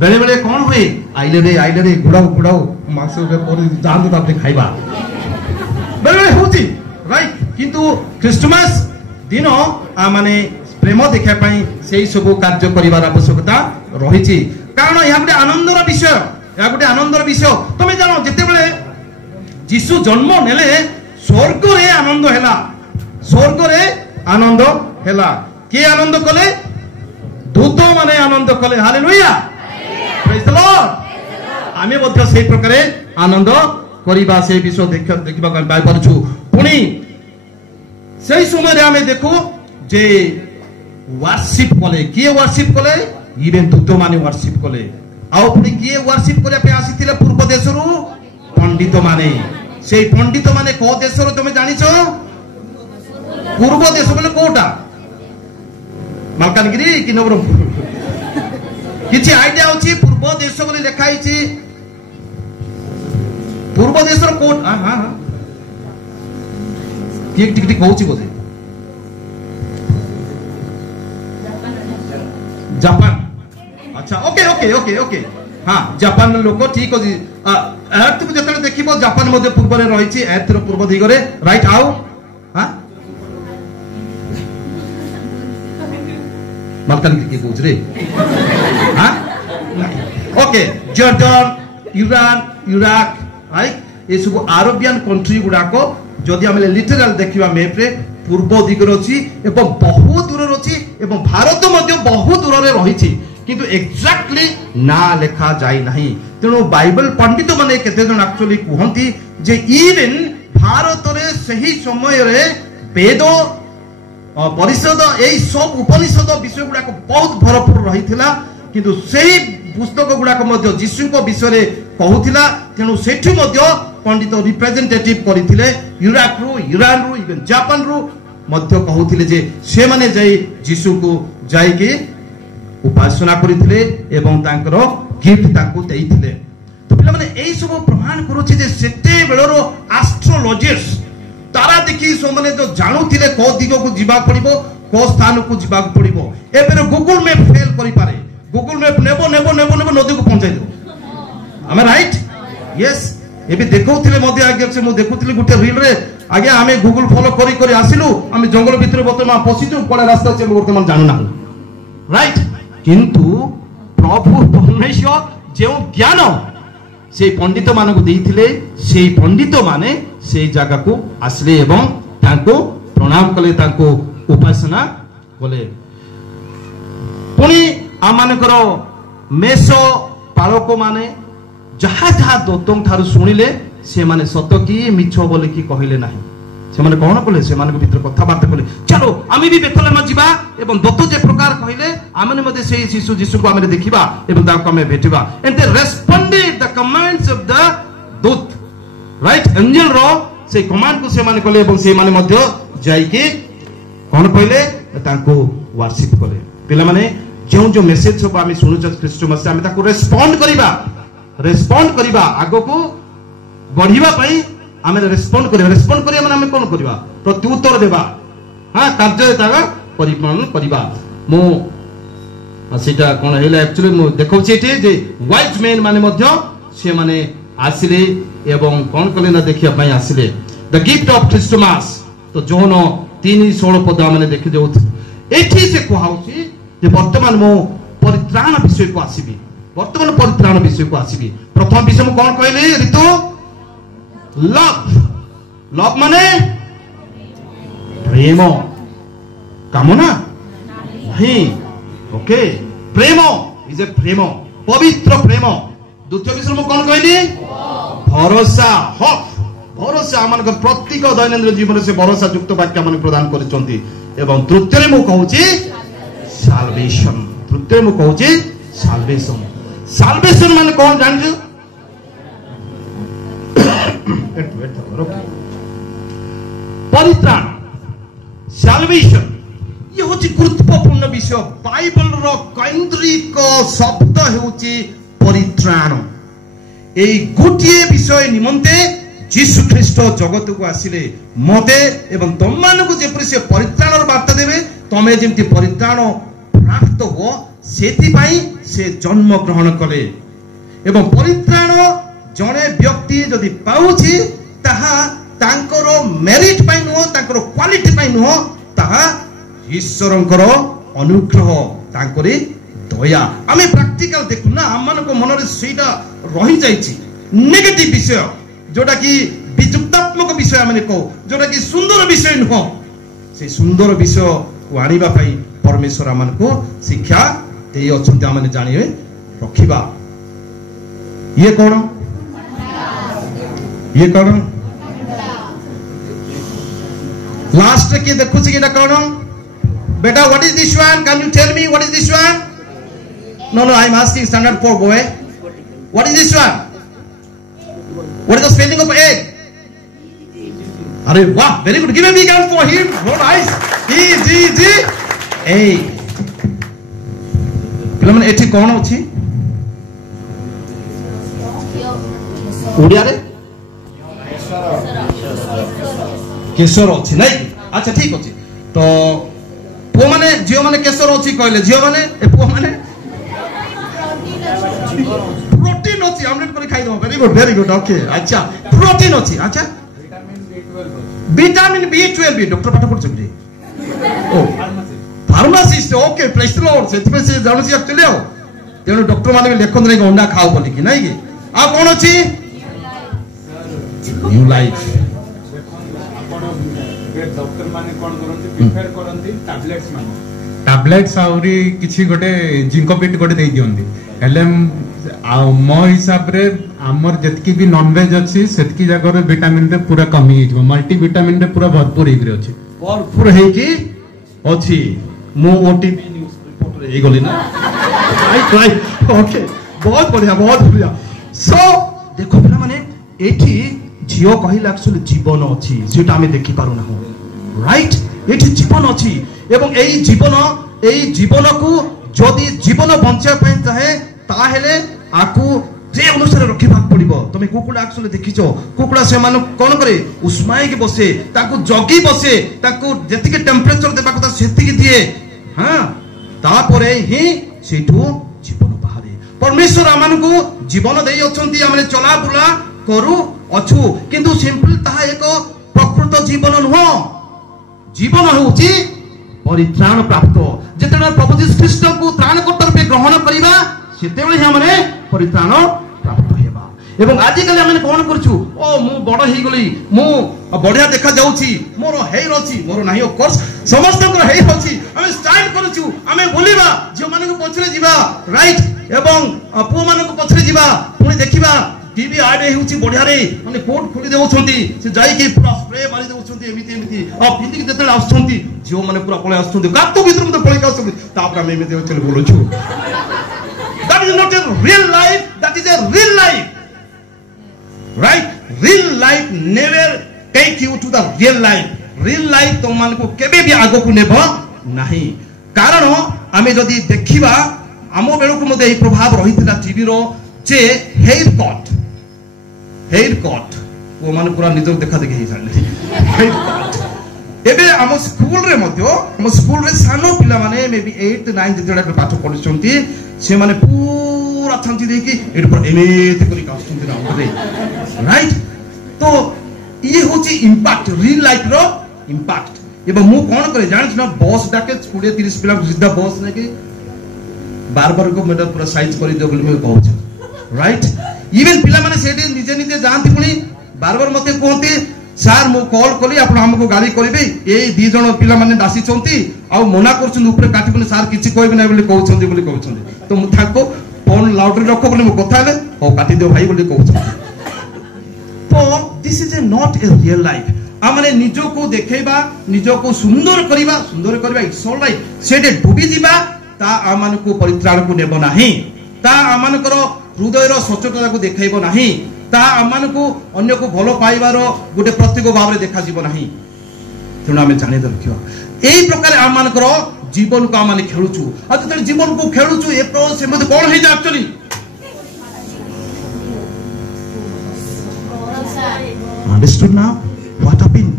बेले बेले कौन हुए आइले रे गुड़ाऊ मांस जान तापरे खाइबा बेले बेले होची राइट किंतु क्रिसमस दिन आ माने प्रेम देखा पाई सेही सब कार्य करिवार आवश्यकता रहिछि कारण या गुटे आनंदर विषय तमे जानो जते बेले यीशु जन्म नेले स्वर्ग रे आनंद हैला के आनंद कले दूत माने आनंद कले हालेलुया प्रेज द लॉर्ड आमे मध्ये सेही प्रकारे आनंद करिबा से विषय देखिबा हम पाइ परछु पुनी सेही समय रे आमे देखो जे वर्शिप कले इवेन दूत माने वर्शिप कले आउ पुनी किए वर्शिप करे पे आसीथिले पूर्व देशरु पंडित माने सेही पंडित माने को देशरु तमे जानिछो पूर्व देश बोले कोटा मालकानगिरी कि नवरंगपुर किछि आइडिया होछि पूर्व देश बोली लिखाई छी पूर्व देश रो कोट हां हां एक टिक होछि बोले जापान अच्छा ओके हां जापान लोक ठीक होछि अर्थ को जतले देखिबो जापान मध्ये पूर्व रे रहिछि अर्थ रो पूर्व दिगरे राइट आउ हां मालकानगिरी के कोच रे हां ओके जॉर्डन इराक राइट ये सब अरबियन कंट्री गुडा को जदि हम लिटरल देखिबा मैप रे पूर्व दिगरे अछि एवं बहुत दूर रे अछि एवं भारत मध्ये बहुत दूर रे रहिछि किंतु एक्जेक्टली ना लेखा जाई नाही तेनो बाइबल पंडित माने केते जन एक्चुअली कहंती जे इवन भारत रे सही समय रे वेद परिषद एई सब उपनिषद विषय गुडा को बहुत भरपूर रहिथिला किंतु सेही पुस्तक गुडा को मध्ये यीशु को विषय रे कहूथिला तेनु सेठी मध्ये पंडित रिप्रेजेंटेटिव करिथिले यूरोप रु ईरान रु इवन जापान रु मध्ये कहूथिले जे से माने जाई यीशु को जाई के उपासना करिथिले एवं तांकर गिफ्ट तांको देइथिले तो पिला माने एई सब प्रमाण करूछि जे सेते बेलरो एस्ट्रोलॉजर्स तारा देखि सो माने जो जानुथिले को दिगो को जिबा पड़िबो को स्थान को जिबा पड़िबो एबेर गूगल मैप फेल करि पारे गूगल मैप नेबो नदी को पहुंचाई दो आमे राइट यस एबे देखौथिले मध्ये आगे से मु देखुथिले गुटे रील रे आगे आमे गूगल फॉलो करी आसिलु आमे जंगल भितर वर्तमान पसितु कोडा रास्ता से वर्तमान जानु ना राइट किंतु प्रभु परमेश्वर जे ज्ञान से पंडित मानक देइथिले से पंडित माने से जगह को आसले एवं तांको प्रणाम कले तांको उपासना कले पुनी आमानकर मेष पालक माने जहा जहा दत्तों थारु सुनिले से माने सत की मिछ बोले की कहिले नाही से माने कोन कले से माने भीतर कथा बात कले चलो आमी भी बेथलेम जिबा एवं दत्त जे प्रकार कहिले आमने मध्ये से शिशु जीसु को आमे देखिबा एवं ताको आमे भेटिबा and they responded the commands of the दूत राइट एंजल रो से कमांड को से माने कले एवं से माने मध्ये जाई के कोन कहिले ताको वर्शिप कले पिला माने जो मेसेज सब आमे सुनु क्रिस्टमस से आमे ताको रेस्पोंड करिबा आगो को बढ़िबा पई आमे रेस्पोंड करिबा माने आमे कोन करिबा प्रत्युत्तर देबा हां कार्य तागा परिपूर्ण करिबा मो सेटा कोन हेला एक्चुअली मो देखौ छेटे जे वाइज मैन माने मध्ये से माने आसिले एवं कोन कले ना देखिया पई आसिले द गिफ्ट ऑफ क्रिस्टमस तो जोनो 3:16 पद माने देखि जाउ एठी से कहौछि जे वर्तमान मो परित्राण विषय को आसीबी प्रथम विषय मु कोन कहले ऋतु लव माने प्रेम कामना नहीं ओके प्रेम इज ए प्रेम पवित्र प्रेम द्वितीय विषय में कौन कहली भरोसा हक भरोसा आम प्रत्येक दैनंदिन जीवन से भरोसा युक्त वाक्य मान प्रदान करछंती एवं तृतीय मु कहूची साल्वेशन तृतीय मु कहूची साल्वेशन साल्वेशन माने कौन जानजु परित्राण साल्वेशन ये होची गुरुत्वपूर्ण विषय बाइबल रो केंद्रिक शब्द होची परित्राण ए गोटिए विषय निमंते जीशु ख्रीष्ट जगत को आसिले मते एवं तुम मानक जेपरि से परित्राणर वार्ता देबे तमे जेमति परित्राण प्राप्त हो सेति पई से जन्म ग्रहण कले एवं परित्राण जने व्यक्ति जदि पाउछि ताहा तांकर मेरिट पई नो तांकर क्वालिटी पई नो ताहा ईश्वरंकर अनुग्रह तांकरे दया आमे प्रैक्टिकल देखु ना हमन को मन रे सेटा रहि जाईछि नेगेटिव विषय जोटा कि विजुक्तात्मक विषय आमे को जोटा कि सुंदर विषय नुह से सुंदर विषय को आनिबा पई परमेश्वर आमन को शिक्षा देई अछंती आमे जानिबे रखिबा ये कोन लास्ट के देखु छी केटा कोन बेटा what is this one can you tell me what is this one no I am asking standard 4 boy what is this one What is the spelling of egg? अरे वाह very good give a big hand for him so nice easy egg पिला माने एठी कोन अछि ओडिया रे केशर अछि नै अच्छा ठीक अछि तो पो माने जियो माने केशर अछि कहले जियो माने ए पो माने प्रोटीन अछि ऑमलेट କରି खाइ दो वेरी गुड ओके अच्छा प्रोटीन अछि अच्छा विटामिन B12 भी डॉक्टर पाठ पढछ कि ओ फार्मासिस्ट ओके प्लेस लॉर्ड से पे से जानु छी एक्चुअली हो तेनु डॉक्टर माने लेखन रे अंडा खाओ बोली कि नै कि आ कोन अछि न्यू लाइफ डॉक्टर माने कोन करंती प्रिफर करंती टैबलेट्स माने टैबलेट्स आउरी किछि गोटे जिंकोपिट गोटे देई दियंती हेले मो हिसाब रे हमर जतकी भी नॉन वेज अछि सेतकी जगह रे विटामिन रे पूरा कमी हिजो मल्टी विटामिन रे पूरा भरपूर हिग्रे अछि भरपूर हे कि अछि मो ओटीपी न्यूज़ रिपोर्ट रे गली ना राइट ओके बहुत बढ़िया सो देखो पिला माने एठी जियो कहिला एक्चुअली जीवन अछि जेटा हमें देखि पारु ना हो राइट एठी जीवन अछि एवं एई जीवन को जदि जीवन बंचा पय चाहे ताहेले आकु जे अनुसार रखिबा पड़िबो तमे कुकुडा एक्चुअली देखिछो कुकुडा से मान कोन करे उस्माई के बसे ताकु जगी बसे ताकु जति के टेंपरेचर देबा कथा सेति के दिए हां तापरे ही सेठु जीवन बाहरे परमेश्वर आमान को जीवन देई अछंती हमरे चला बुला करू अछु किंतु सिंपल ताहा एक प्रकृत जीवन नुह जीवन होउची परित्राण प्राप्त जेतेना प्रभु जी ख्रीष्ट को त्राणकर्ता रूपे ग्रहण करिबा सेतेबेले हमरे परित्राण प्राप्त हेबा एवं आजि काले हमने कोन करछु ओ मु बड़ हेई गली मु बढ़िया देखा जाउची मोर हेयर अछि मोर नाही ऑफ कोर्स समस्त को हेयर अछि हम स्टाइल करछु हमें बोलिबा जे माने को पछरे जिबा राइट एवं पु माने को पछरे जिबा पुनी देखिबा टीवी आडे होउची बढ़िया रे माने कोट खोली देउछंती से जाई के पूरा स्प्रे मारी देउछंती एमिति आ पिंदी के देतले आछंती जो माने पूरा पळे आछंती गातो भीतर मते पळे आछंती तापर हम एमिति चल बोलछु that is not a real life that is a real life right real life never take you to the real life तुम मान को केबे भी आगो को नेबो नाही कारण आमे जदी देखिबा आमो बेलु को मते ए प्रभाव रहितला टीवी रो जे हेयर कट वो मान पूरा निजो देखा देखि हे हेयर कट एबे हम स्कूल रे मध्य हम स्कूल रे सानो पिला माने मे बी 8 9 जेडा पाठ पढुछंती से माने पूरा छंती देखि एड पर एमेते करी कास्तुंती राउंडरे राइट तो ये होची इंपैक्ट रियल लाइफ रो इंपैक्ट एबे मु कोन करे जानिस ना बॉस डाके 20 30 पिला सीधा बॉस ने कि बार को मेटा पूरा साइज करी दो बोली मैं कहूछ राइट इवन पिला माने सेडी निजे निजे जानती पुनी बार मते कहते ସାର୍ ମୁଁ କଲ୍ କଲି ଆପଣ ଆମକୁ ଗାଳି କରିବେ ଏଇ 2 ଜଣ ପିଲାମାନେ ଆସିଛନ୍ତି ଆଉ ମନା କରୁଛନ୍ତି ଉପରେ କାଟିବନି ସାର୍ କିଛି କହିବେ ନାହିଁ ବୋଲି କହୁଛନ୍ତି ତ ମୁଁ ତାଙ୍କୁ ଫୋନ ଲାଉଡରେ ରଖ ବୋଲି ମୁଁ କଥା ହେଲେ ହଉ କାଟିଦିଅ ଭାଇ ବୋଲି କହୁଛନ୍ତି। ତ this is not a real life. ଆମେ ନିଜକୁ ଦେଖେଇବା ନିଜକୁ ସୁନ୍ଦର କରିବା ଇଟ୍ସ ଅଲ୍ ରାଇଟ୍। ସେଠି ଡୁବି ଯିବା ତା ଆମମାନଙ୍କୁ ପରିତ୍ରାଣକୁ ନେବ ନାହିଁ, ତା ଆମମାନଙ୍କର ହୃଦୟର ସଚ୍ଚୋଟତାକୁ ଦେଖାଇବ ନାହିଁ, ତା ଆମମାନଙ୍କୁ ଅନ୍ୟକୁ ଭଲ ପାଇବାର ଗୋଟେ ପ୍ରତୀକ ଭାବରେ ଦେଖାଯିବ ନାହିଁ। ତେଣୁ ଆମେ ଜାଣି ରଖିବା ଏଇ ପ୍ରକାର ଆମମାନଙ୍କର ଜୀବନକୁ ଆମେ ଖେଳୁଛୁ। ଆଉ ଯେତେବେଳେ ଜୀବନକୁ ଖେଳୁଛୁ ସେମିତି କଣ ହେଇଯାଏ actually understood now what happened?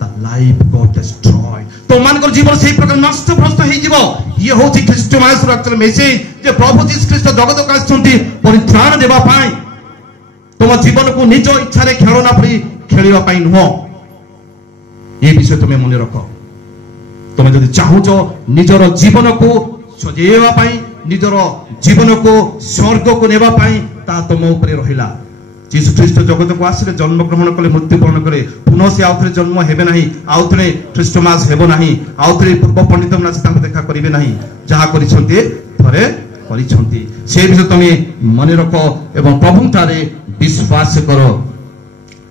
The life got destroyed. तो मानकर जीवन से प्रकार नष्ट भ्रष्ट हो जीव। ये होची ख्रीष्ट मासर एक्चुअल मेसेज जे प्रभु जीसस ख्रीष्ट जगत को आछंती परित्राण देबा पाई। तुम जीवन को निज इच्छा रे खेलना पड़ी खेलिबा पाई नुह। ये विषय तुम मन रख। तुम जदि चाहूचो निजर जीवन को सजेवा पाई निजर जीवन को स्वर्ग को नेबा पाई ता तुम ऊपर रहिला। जीसु ख्रीष्ट जगत को आसिले जन्म ग्रहण कले मृत्युवरण करे पुनः से आउथरे जन्म हेबे नाही आउथरे ख्रीष्टमास हेबो नाही आउथरे पूर्व पंडित मन से तांको देखा करिवे नाही जहा करिसंती थरे करिसंती से विषय तमे मन रख एवं प्रभु थारे विश्वास करो।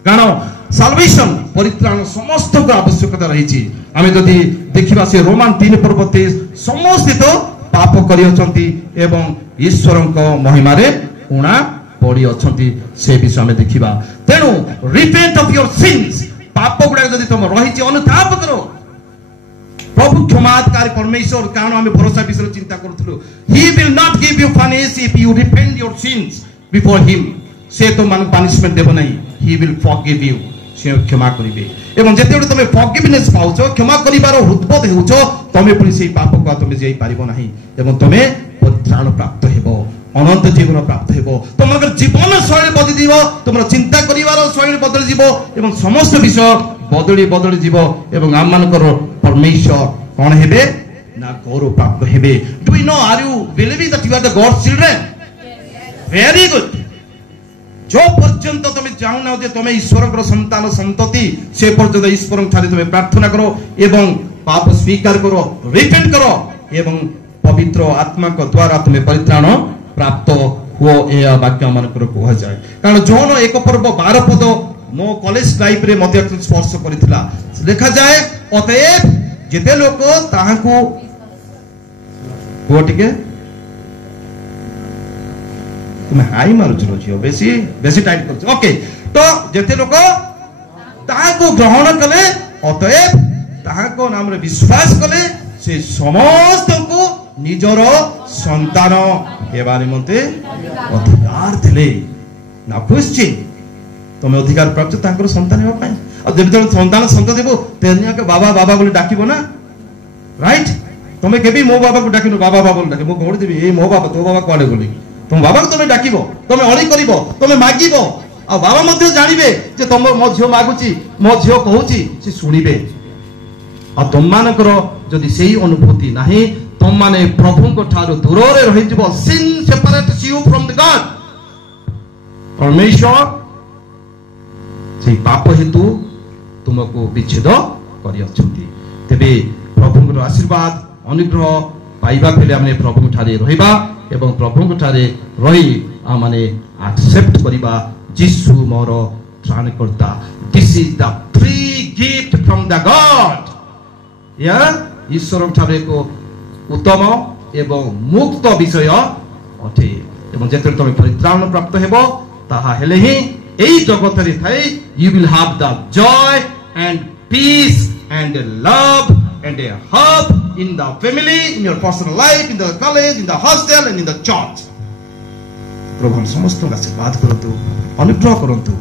कारण साल्वेशन परित्राण समस्त को आवश्यकता रही। आमे जदि देखिबा से रोमान 3:23 समस्त तो पाप करि अछंती एवं ईश्वरଙ୍କ महिमारे उणा पड़ी अछंती से विषय में देखिबा। तेनु रिपेंट ऑफ योर सिंस पाप गुडा जदि तुम रहिछि अनुताप करो प्रभु क्षमाकारी परमेश्वर। कारण आमे भरोसा विषय चिंता करथुलु he will not give you punish if you repent your sins before him. से तो मान पनिशमेंट देबो नहीं ही विल फॉरगिव यू से क्षमा करिवे। एवं जेतेबे तुमे फॉरगिवनेस पाउछो क्षमा करिवार हृदय हेउछो तमे पुनी सेई पाप को तुमे जेई पारिबो नहीं एवं तुमे परित्राण प्राप्त हेबो अनंत जीवन प्राप्त हेबो। तुमर जीवन शैली बदली जीव तुम चिंता करिवार शैली बदली जीव एवं समस्त विषय बदली जीव एवं आम मानकर परमेश्वर कौन हेबे ना गौरव प्राप्त हेबे। Do you know are you believing that you are the God's children? Very good. जो पर्यंत तुम जाऊना जे तुम ईश्वर संतान संतति से पर्यंत ईश्वर ठारे तुम प्रार्थना करो एवं पाप स्वीकार करो रिपेंट करो एवं पवित्र आत्मा को द्वारा तुम परित्राण प्राप्त हुओ ए वाक्य मानकर कह जाए। कारण जौन 1 पर्व 12 पद मो कॉलेज लाइफ रे मध्य स्पर्श करथिला लिखा जाए अतएव जेते लोक ताहाकू कोटिके तुम हाई मारुछ छियो बेसी टाइट करछ ओके। तो जेते लोक ताहाकू ग्रहण कले अतएव ताहाको नाम रे विश्वास कले से समस्त को निजर संतान हेबा निमंते अधिकार थिले। ना क्वेश्चन तुम अधिकार प्राप्त तांकर संतान हेबा पई और जब संतान संतति देबो तेनिया के बाबा बाबा बोली डाकिबो ना राइट। तुम केबी मो बाबा को डाकिनो बाबा बाबा बोली डाके मो कोड देबी ए मो बाबा तो बाबा कोडे बोली तुम बाबा को तुम डाकिबो तुम अळी करिवो तुम मागिबो आ बाबा मध्ये जानिबे जे तुम मो झियो मागुची मो झियो कहूची से सुनिबे। आ तुम मानकर जदि सेही अनुभूति नाही तुम माने प्रभु को ठारो दूर रे रहि जिवो। Sin separates you from the God. परमेश्वर से पाप हेतु तुमको विच्छेद करि अछंती। तेबे प्रभु को आशीर्वाद अनुग्रह पाइबा पहिले हमने प्रभु ठारे रहिबा एवं प्रभु ठारे रही आमाने एक्सेप्ट करिबा यीशु मोर त्राणकर्ता। This is the free gift from the God. या ईश्वर ठारे को उत्तम एवं मुक्त विषय अटे एवं जेतरे तुम परित्राण प्राप्त हेबो ताहा हेले ही एई जगत रे थाई you will have the joy and peace and love and a hope in the family in your personal life in the college in the hostel and in the church. प्रभु समस्त आशीर्वाद करंतु अनुग्रह करंतु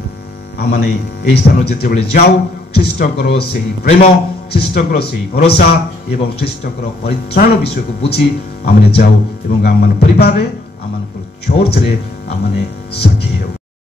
आमाने एई स्थान जेते बेले जाऊ ख्रीष्टकर सेही प्रेम ख्रीष्टकर सेही भरोसा एवं ख्रीष्टकर परित्राण विषय को बुझी आमने जाऊ एवं आम मान परिवार रे आम चर्च रे आमने साक्षी हेउ।